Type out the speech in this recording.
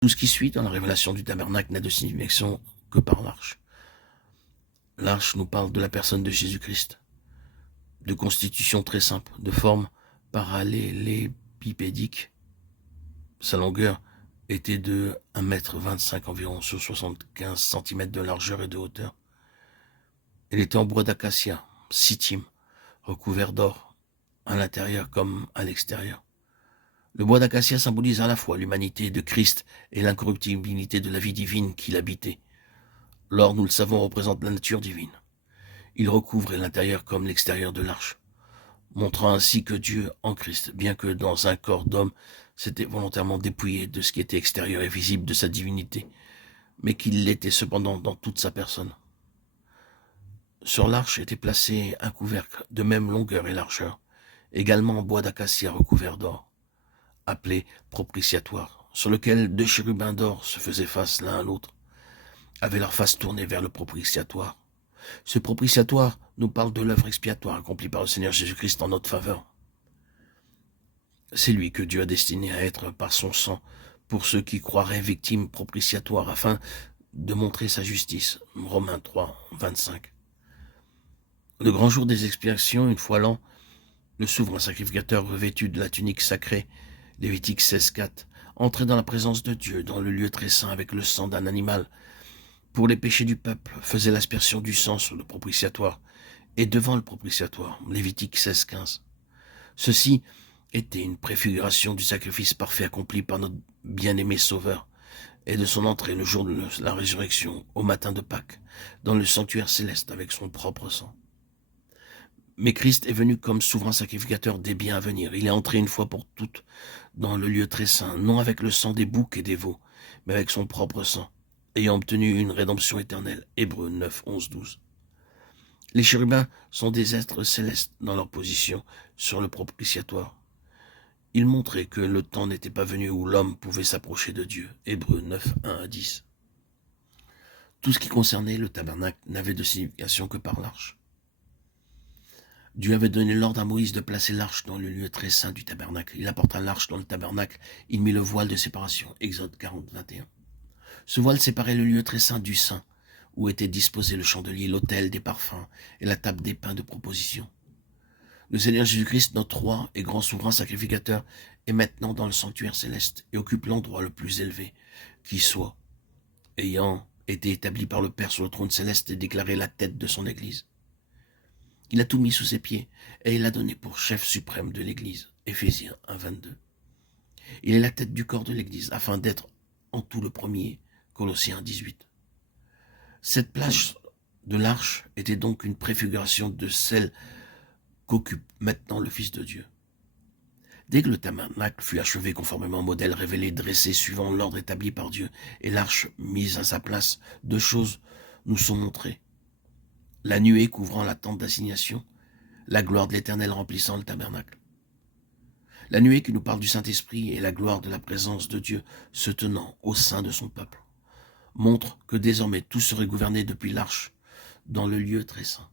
Tout ce qui suit dans la révélation du tabernacle n'a de signification que par l'arche. L'arche nous parle de la personne de Jésus-Christ, de constitution très simple, de forme parallélépipédique. Sa longueur était de 1,25 m environ sur 75 cm de largeur et de hauteur. Elle était en bois d'acacia, sittim, recouvert d'or, à l'intérieur comme à l'extérieur. Le bois d'acacia symbolise à la fois l'humanité de Christ et l'incorruptibilité de la vie divine qui l'habitait. L'or, nous le savons, représente la nature divine. Il recouvrait l'intérieur comme l'extérieur de l'arche, montrant ainsi que Dieu, en Christ, bien que dans un corps d'homme, s'était volontairement dépouillé de ce qui était extérieur et visible de sa divinité, mais qu'il l'était cependant dans toute sa personne. Sur l'arche était placé un couvercle de même longueur et largeur, également en bois d'acacia recouvert d'or, appelé propitiatoire, sur lequel 2 chérubins d'or se faisaient face l'un à l'autre, avaient leur face tournée vers le propitiatoire. Ce propitiatoire nous parle de l'œuvre expiatoire accomplie par le Seigneur Jésus-Christ en notre faveur. C'est lui que Dieu a destiné à être par son sang pour ceux qui croiraient victimes propitiatoires afin de montrer sa justice. Romains 3, 25. Le grand jour des expiations, une fois l'an, le souverain sacrificateur revêtu de la tunique sacrée, Lévitique 16, 4, entrait dans la présence de Dieu, dans le lieu très saint avec le sang d'un animal, pour les péchés du peuple, faisait l'aspersion du sang sur le propitiatoire, et devant le propitiatoire, Lévitique 16, 15. Ceci était une préfiguration du sacrifice parfait accompli par notre bien-aimé Sauveur, et de son entrée le jour de la résurrection, au matin de Pâques, dans le sanctuaire céleste avec son propre sang. Mais Christ est venu comme souverain sacrificateur des biens à venir. Il est entré une fois pour toutes dans le lieu très saint, non avec le sang des boucs et des veaux, mais avec son propre sang, ayant obtenu une rédemption éternelle. Hébreux 9, 11, 12. Les chérubins sont des êtres célestes dans leur position sur le propitiatoire. Ils montraient que le temps n'était pas venu où l'homme pouvait s'approcher de Dieu. Hébreux 9, 1 à 10. Tout ce qui concernait le tabernacle n'avait de signification que par l'arche. Dieu avait donné l'ordre à Moïse de placer l'arche dans le lieu très saint du tabernacle. Il apporta l'arche dans le tabernacle, il mit le voile de séparation. Exode 40, 21. Ce voile séparait le lieu très saint du saint, où était disposé le chandelier, l'autel des parfums et la table des pains de proposition. Le Seigneur Jésus-Christ, notre roi et grand souverain sacrificateur, est maintenant dans le sanctuaire céleste et occupe l'endroit le plus élevé qui soit, ayant été établi par le Père sur le trône céleste et déclaré la tête de son Église. Il a tout mis sous ses pieds et il l'a donné pour chef suprême de l'Église. Éphésiens 1, 22. Il est la tête du corps de l'Église afin d'être en tout le premier. Colossiens 18. Cette place de l'arche était donc une préfiguration de celle qu'occupe maintenant le Fils de Dieu. Dès que le tabernacle fut achevé conformément au modèle révélé, dressé suivant l'ordre établi par Dieu, et l'arche mise à sa place, 2 choses nous sont montrées. La nuée couvrant la tente d'assignation, la gloire de l'Éternel remplissant le tabernacle. La nuée qui nous parle du Saint-Esprit et la gloire de la présence de Dieu se tenant au sein de son peuple montre que désormais tout serait gouverné depuis l'arche dans le lieu très saint.